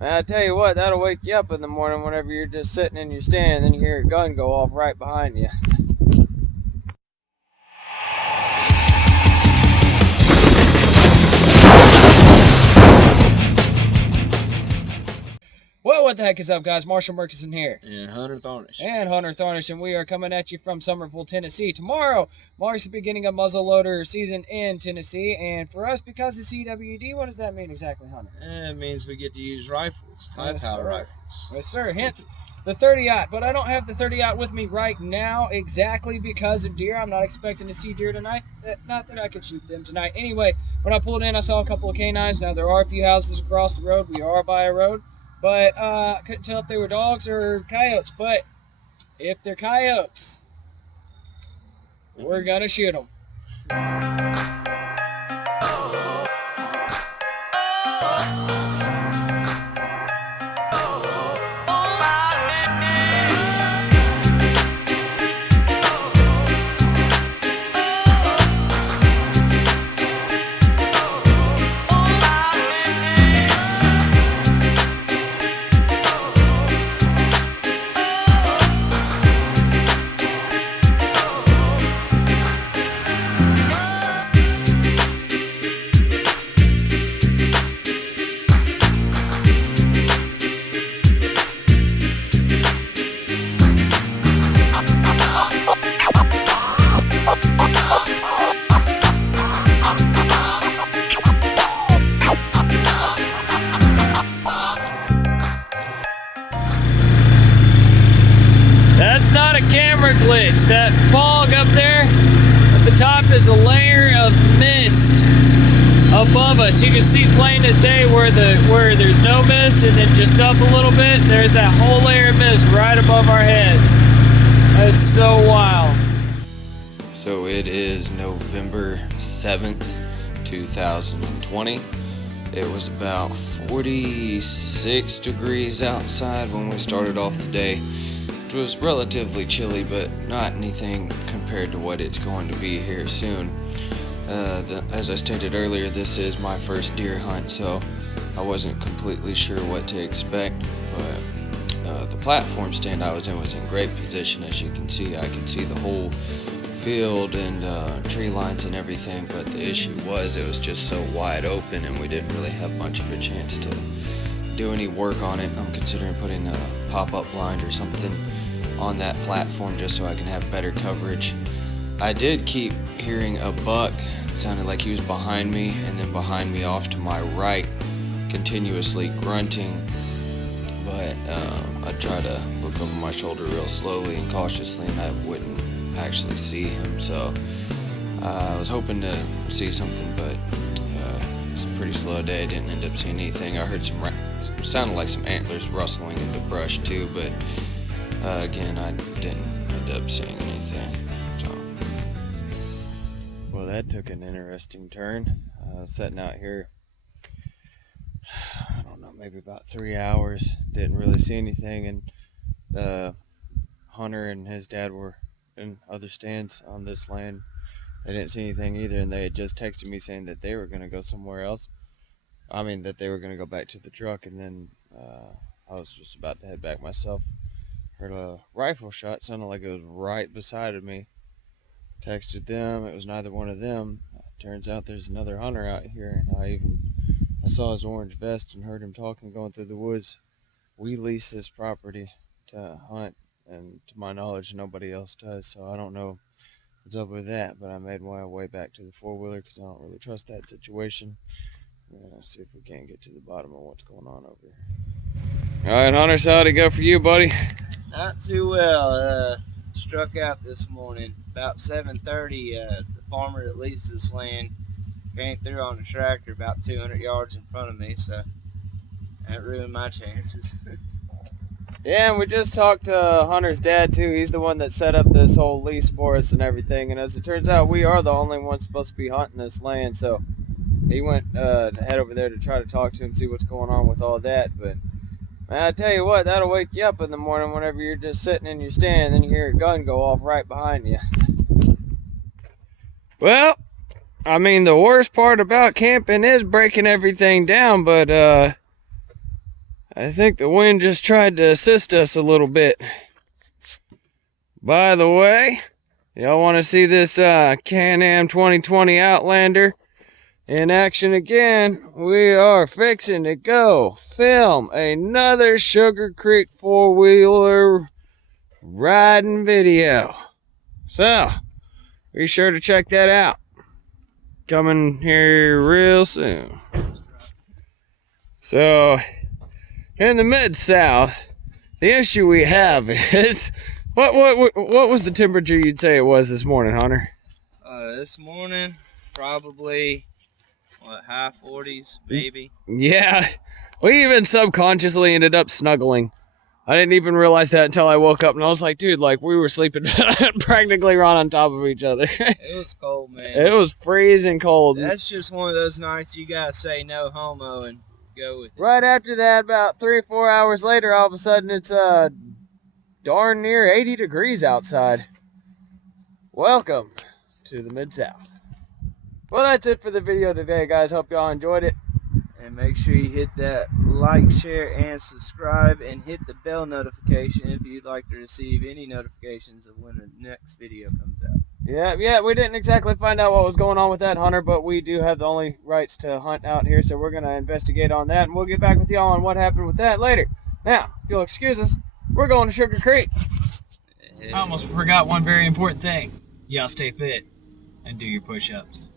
Man, I tell you what, that'll wake you up in the morning whenever you're just sitting in your stand and then you hear a gun go off right behind you. Well, what the heck is up, guys? Marshall Murkison here. And Hunter Thornish. And Hunter Thornish, and we are coming at you from Summerville, Tennessee. Tomorrow marks the beginning of muzzleloader season in Tennessee, and for us, because of CWD, what does that mean exactly, Hunter? It means we get to use rifles, high-power rifles. Yes, sir. Hence the 30-aught, but I don't have the 30-aught with me right now exactly because of deer. I'm not expecting to see deer tonight. Not that I could shoot them tonight. Anyway, when I pulled in, I saw a couple of canines. Now, there are a few houses across the road. We are by a road. But I couldn't tell if they were dogs or coyotes. But if they're coyotes, we're going to shoot them. That's not a camera glitch. That fog up there at the top is a layer of mist above us. You can see plain as day where there's no mist, and then just up a little bit, there's that whole layer of mist right above our heads. That's so wild. So it is November 7th, 2020. It was about 46 degrees outside when we started off the day. It was relatively chilly, but not anything compared to what it's going to be here soon. As I stated earlier, this is my first deer hunt, so I wasn't completely sure what to expect, but the platform stand I was in great position. As you can see, I could see the whole field and tree lines and everything, but the issue was it was just so wide open and we didn't really have much of a chance to do any work on it. I'm considering putting a pop-up blind or something on that platform just so I can have better coverage. I did keep hearing a buck. It sounded like he was behind me, and then behind me off to my right, continuously grunting, but I try to look over my shoulder real slowly and cautiously, and I wouldn't actually see him, so I was hoping to see something, but it was a pretty slow day. I didn't end up seeing anything. I heard it sounded like some antlers rustling in the brush too, but again, I didn't end up seeing anything. So, well, that took an interesting turn. Sitting out here, I don't know, maybe about 3 hours. Didn't really see anything, and Hunter and his dad were in other stands on this land. They didn't see anything either, and they had just texted me saying that they were going to go somewhere else. I mean, that they were going to go back to the truck, and then I was just about to head back myself. Heard a rifle shot, sounded like it was right beside of me. Texted them, it was neither one of them. Turns out there's another hunter out here. I saw his orange vest and heard him talking going through the woods. We lease this property to hunt, and to my knowledge, nobody else does, so I don't know what's up with that, but I made my way back to the four-wheeler because I don't really trust that situation. See if we can't get to the bottom of what's going on over here. All right, Hunter, so how'd it go for you, buddy? Not too well. Struck out this morning about 7:30. The farmer that leases this land came through on a tractor about 200 yards in front of me, so that ruined my chances. Yeah, and we just talked to Hunter's dad too. He's the one that set up this whole lease for us and everything, and as it turns out, we are the only ones supposed to be hunting this land, so he went to head over there to try to talk to him, see what's going on with all that. But man, I tell you what, that'll wake you up in the morning whenever you're just sitting in your stand and then you hear a gun go off right behind you. Well, I mean, the worst part about camping is breaking everything down, but I think the wind just tried to assist us a little bit. By the way, y'all want to see this Can-Am 2020 Outlander in action again? We are fixing to go film another Sugar Creek four-wheeler riding video. So, be sure to check that out. Coming here real soon. So, here in the Mid-South, the issue we have is, what was the temperature you'd say it was this morning, Hunter? This morning, probably, high 40s, maybe. Yeah, we even subconsciously ended up snuggling. I didn't even realize that until I woke up, and I was like, dude, like, we were sleeping practically right on top of each other. It was cold, man. It was freezing cold. That's just one of those nights you gotta say no homo and go with it. Right after that, about 3 or 4 hours later, all of a sudden it's darn near 80 degrees outside. Welcome to the Mid-South. Well, that's it for the video today, guys. Hope y'all enjoyed it. And make sure you hit that like, share, and subscribe, and hit the bell notification if you'd like to receive any notifications of when the next video comes out. Yeah, we didn't exactly find out what was going on with that, Hunter, but we do have the only rights to hunt out here, so we're going to investigate on that, and we'll get back with y'all on what happened with that later. Now, if you'll excuse us, we're going to Sugar Creek. I almost forgot one very important thing. Y'all stay fit and do your push-ups.